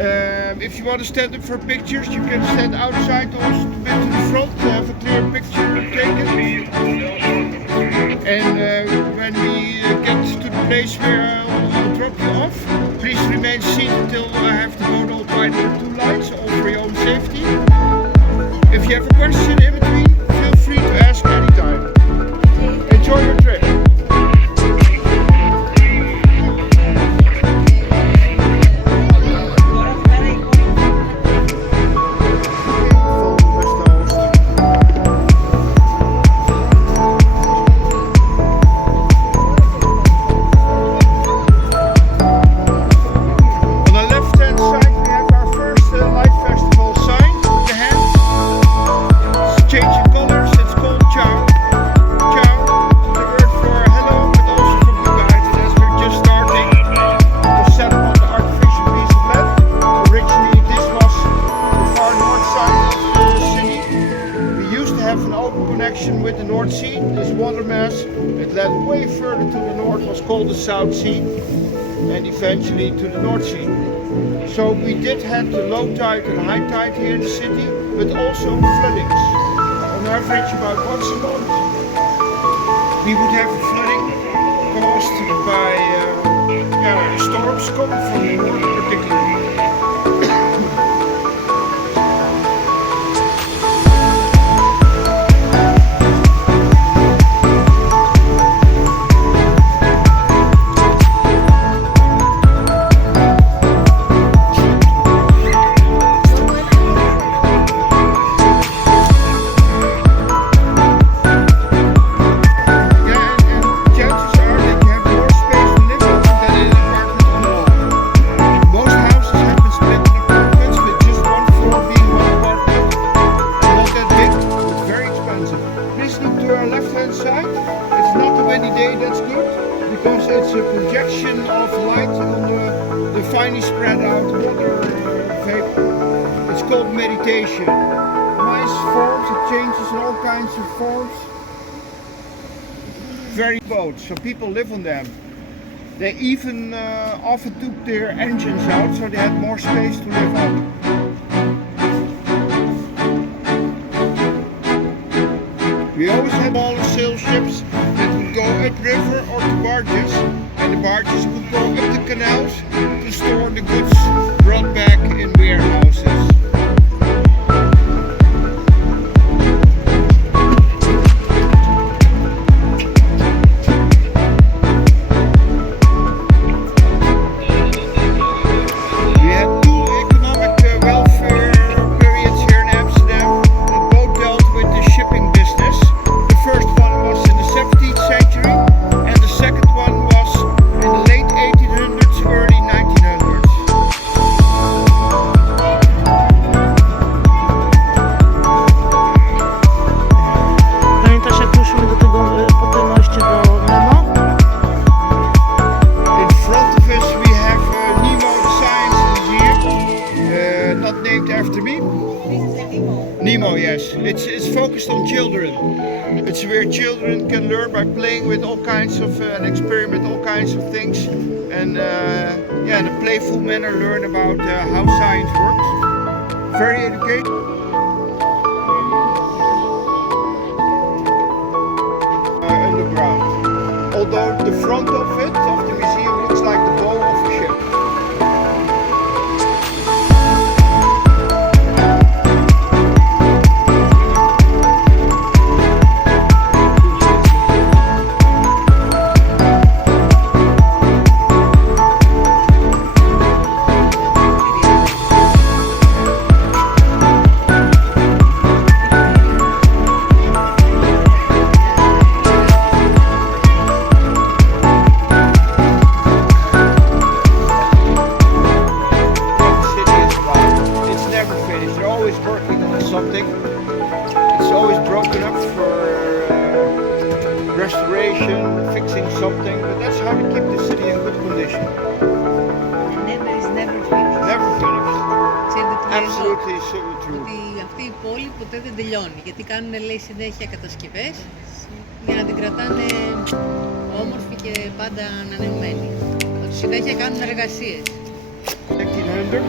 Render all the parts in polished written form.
If you want to stand up for pictures, you can stand outside also a bit to the front to have a clear picture taken. And when we get to the place where I'll drop you off, please remain seated until I have to go to by the 2 lights, all for your own safety. If you have a question in between, feel free to ask anytime. Enjoy your trip. With the North Sea, this water mass, it led way further to the north, was called the South Sea, and eventually to the North Sea. So we did have the low tide and high tide here in the city, but also floodings. On average, about once a month, we would have a flooding caused by storms coming from the north particularly. It's a projection of light on the finely spread out water vapor. It's called meditation. Nice forms, it changes in all kinds of forms. Very boats, so people live on them. They even often took their engines out so they had more space to live on. We always had all the sail ships that would go upriver or to barges, and the barges would go up the canals to store the goods brought back in warehouses. We had 2 economic welfare periods here in Amsterdam that both dealt with the shipping business. The first one was in the 17th century, and the second one was in the late 1800s, early 1900s. Pamiętasz, jak ruszymy do tego po tym moście do Nemo? In front of us we have Nemo the Science Museum, not named after me. Nemo, yes. It's focused on children. It's where children can learn by playing with all kinds of and experiment all kinds of things, and in a playful manner learn about how science works. Very educational. Underground. Although the front of it, of the museum, looks like the bow of a ship. It's always broken up for restoration, fixing something, but that's how to keep the city in good condition. Never is never finished. Never finished. Ξέρετε τι λέει εδώ? Absolutely so true. Ότι αυτή η πόλη ποτέ δεν τελειώνει, γιατί κάνουν, λέει, συνέχεια κατασκευές για να την κρατάνε όμορφη και πάντα ανανεωμένη. Ότι συνέχεια κάνουν εργασίες. 1900.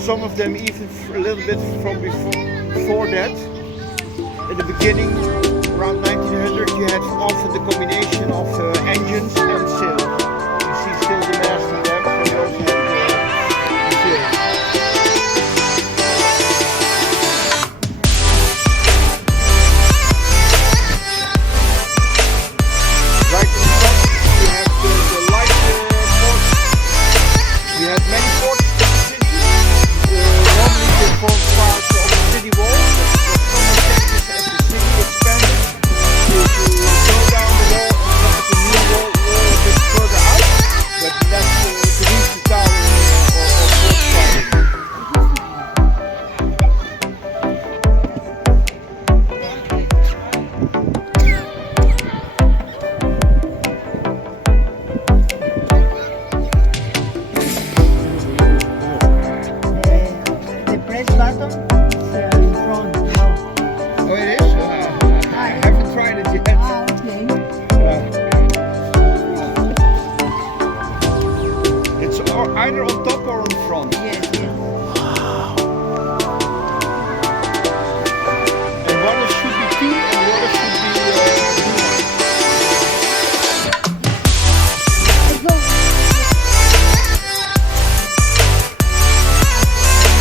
Some of them even a little bit from before that. In the beginning, around 1900, you had often the combination of engines and sails. You see still the mast on them, so you also have the sails. Right in front, you have the light ports. We have many ports in the city. Normally they form part of the city wall, but common changes as the city expanded to go down the wall and set up a new wall a bit further out, but that's to reach the tower or port starting. The press button is in front. Oh, it is? I haven't tried it yet. It's either on top or on front. Yes, yes. And one should be two and the other should be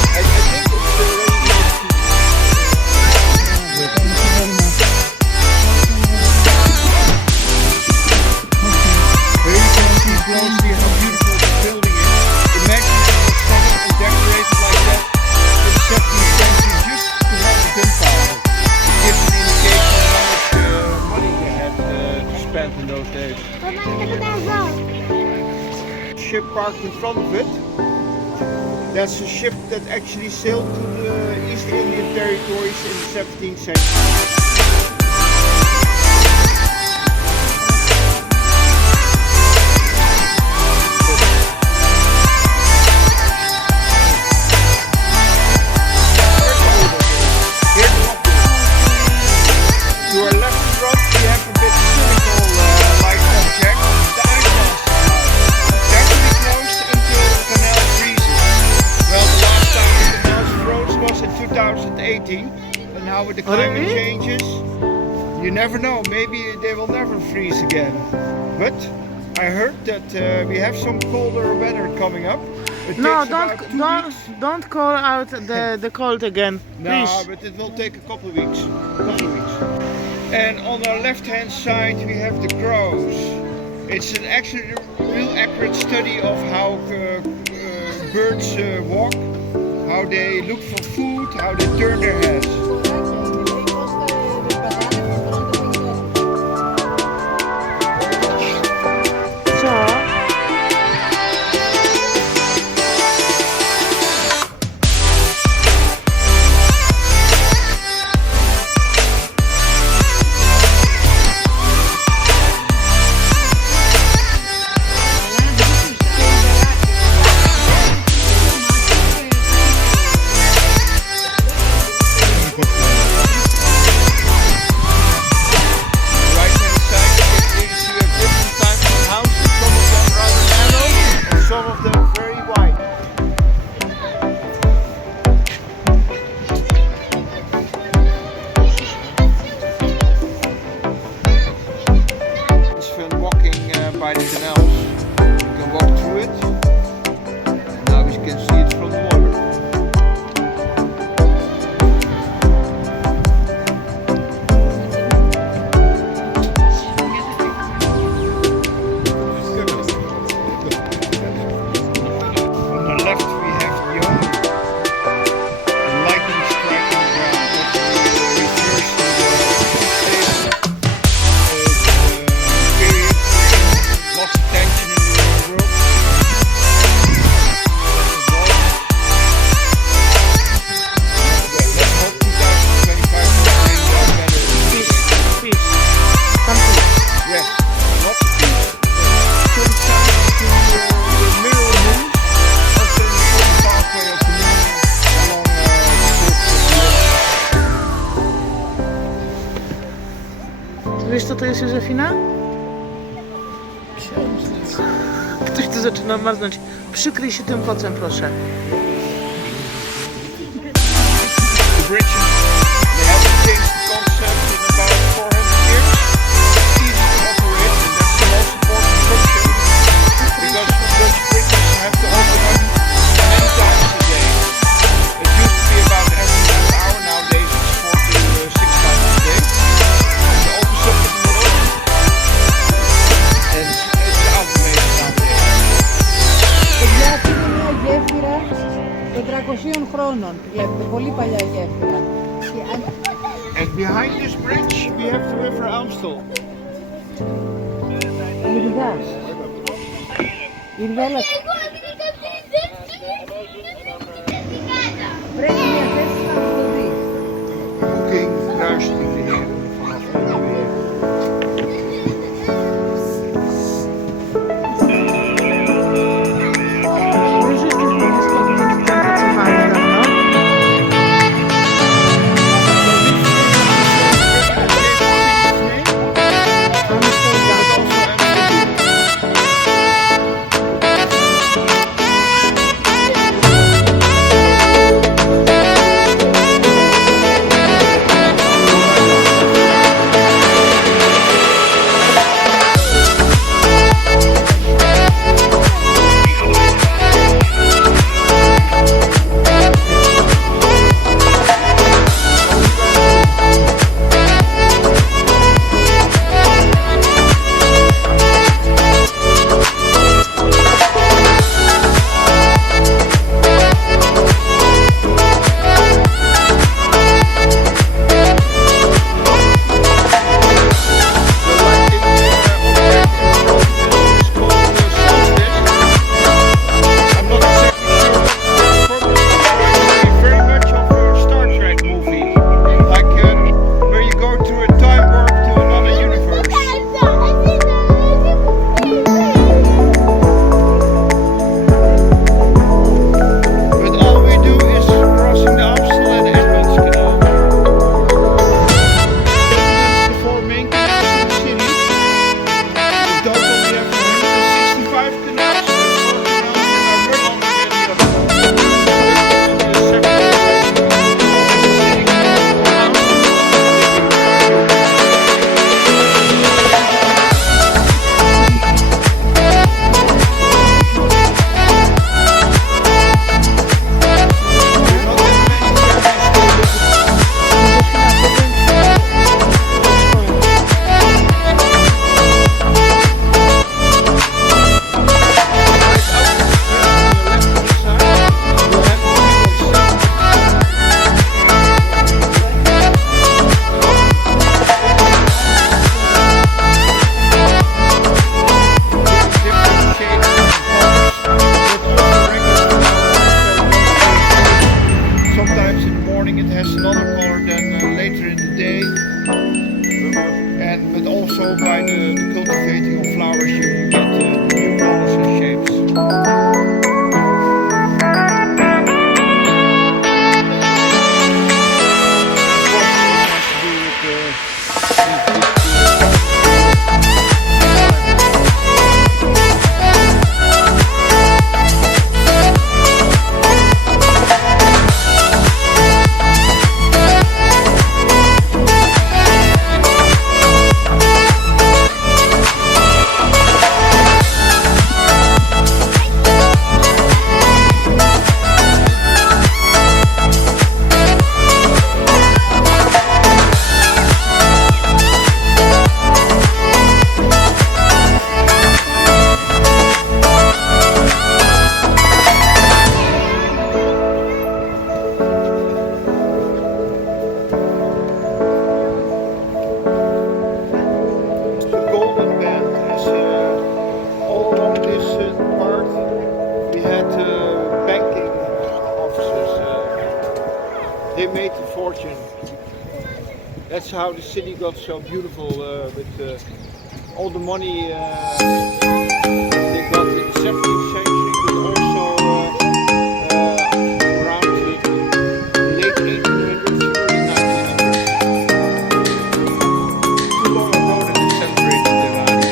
I think it's Here you can see closely how beautiful the building is. Imagine it was set up and decorated like that in the 17th century just to have the gunpowder. It gives an indication of how much money you had to spend in those days. Ship parked in front of it. That's a ship that actually sailed to the East Indian territories in the 17th century. To our left front, we have a bit cynical like object, the icebox. It's actually closed until the canal freezes. Well, the last time the canals froze was in 2018, but now with the climate changes, you never know. Maybe they will never freeze again. But I heard that we have some colder weather coming up. It No, takes about 2 weeks. don't call out the cold again, No, please. but it will take a couple of weeks. And on our left-hand side we have the crows. It's an actually real accurate study of how birds walk, how they look for food, how they turn their heads. Co? Right-hand side you can really see a different types of houses, some of them rather narrow and some of them very wide. It's fun walking by the canals. You can walk through it. Now we can see it from the water. On the left we have the only lightning striking ground that refers to the unstable period, lots of tension in the world. Let's hope 2025 will bring better. Peace. Come please. Yes, lots of peace. Sunshine to the mirror moon, also in the southern pathway of the moon along the coast of the Wiesz co to jest, Józefina? Ktoś tu zaczyna marznąć. przykryj się tym kocem, proszę. The bridges, they haven't changed the concept in about 400 years. It's easy to operate, and that's the most important function, because Dutch bridges have to open up many times a day. It used to be about every half hour, nowadays it's 4 to 6 times a day. It opens up in the middle, and it's automated nowadays. Παιδιά, αυτή είναι μια γέφυρα 400 χρόνων. Βλέπετε, πολύ παλιά γέφυρα. And behind this bridge we have the river Amstel. Ήρδα. Ήρδα, έλα. Πρέπει μια θέση να το δει. Looking kruist in de heer vanaf NWA. Już jesteś blisko, więc tam pracowali dawno. They made a fortune. That's how the city got so beautiful with all the money they got in the 17th century, but also around the late 1800s, early 1900s. Too long ago that they celebrated their lives.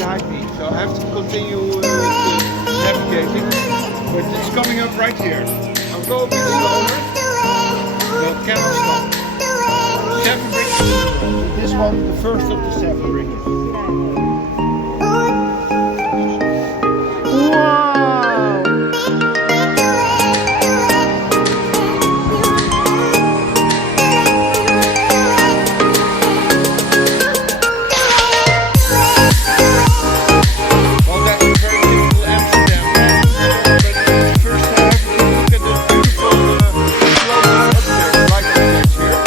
behind me, so I have to continue navigating. But it's coming up right here. I'll go a bit slower, but cannot stop. 7 bridges. This one, the first of the 7 bridges. Wow! Well, that's a very typical Amsterdam. But first I have to look at the beautiful floating objects like the bridge here.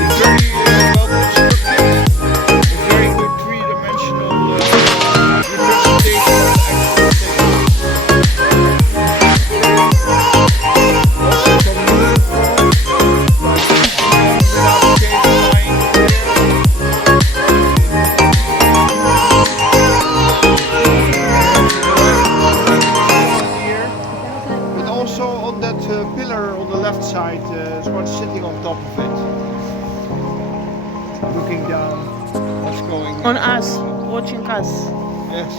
It's very well constructed. A very good three-dimensional representation of the actual thing. Also some uniform without cable lying there. Here. But also on that pillar on the left side, someone sitting on top of it, looking down what's going On us, watching us. Yes.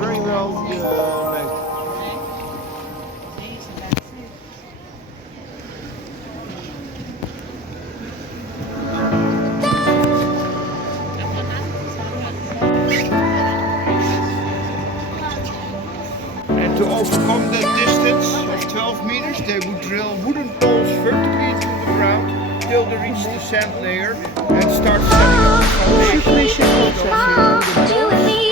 Very well made. And to overcome the distance of 12 meters, they would drill wooden poles vertically into the ground till they reach the sand layer and start setting up the foundation. And subsequently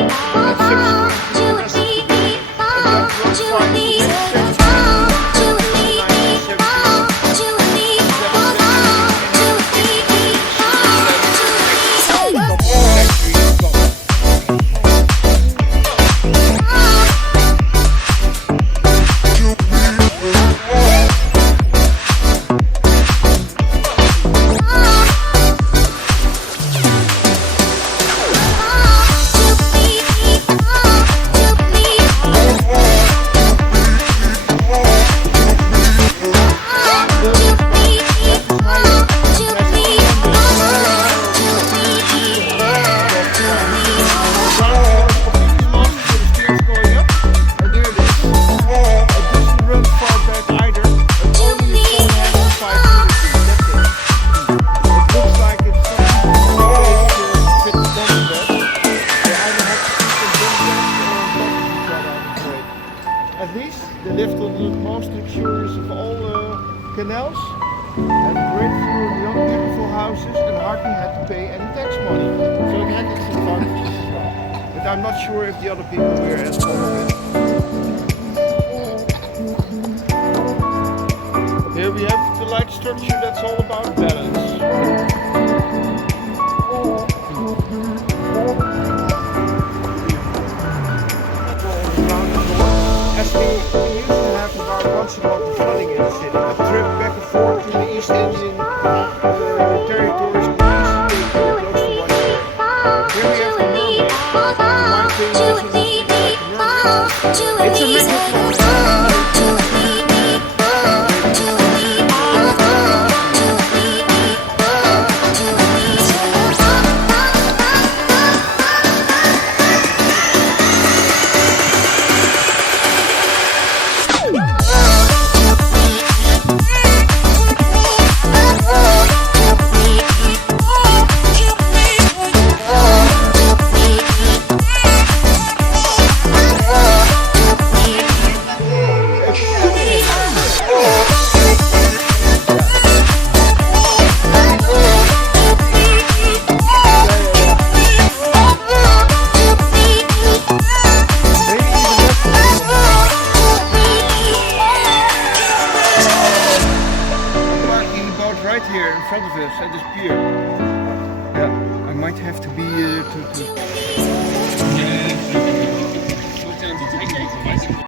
the rest of the day. And that was fine for At least they lived on the most luxurious of all canals, had a great view of young beautiful houses and hardly had to pay any tax money. So it had its advantages as well. But I'm not sure if the other people were as well. Here we have the light structure that's all about balance. As we used to have about once a month flooding in the city, a trip back and forth to the East Indian territories on the east close to 1 year. Here we have the mermaid. My thing is like a mermaid. It's a right here in front of us at this pier. Yeah, I might have to be to